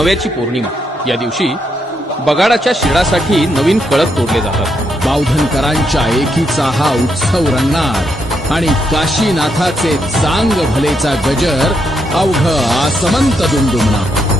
नव्याची पौर्णिमा. या दिवशी बगाडाच्या शिडासाठी नवीन कळप तोडले जातात. बावधनकरांच्या एकीचा हा उत्सव रंगणार आणि काशीनाथाचे चांग भलेचा गजर अवघ आसमंत दुमदुमणार.